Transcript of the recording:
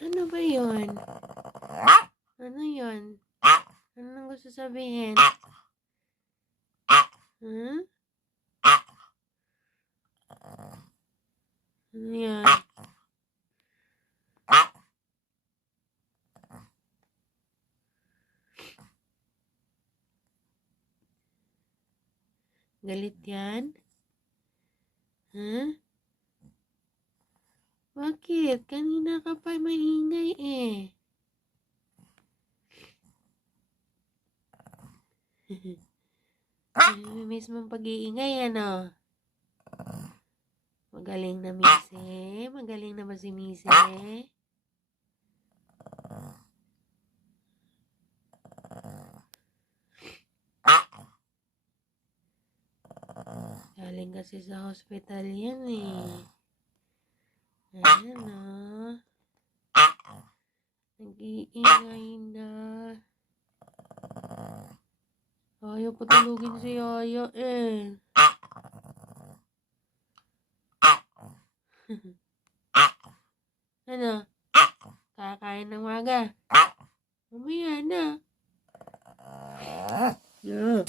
Ano ba yun? Ano yun? Anong gusto sabihin? Hmm? Ano yan? Galit yan? Huh? Bakit? Kanina ka pa maingay eh. Miss mong pag-iingay, ano? Magaling na, Mise. Magaling na ba si Mise? Galing kasi sa hospital yan eh. Ayan o. Nag-iingay na. Ayaw patulugin si Yaya eh. Ano? Kakain ng maga? Mamaya na. Yeah.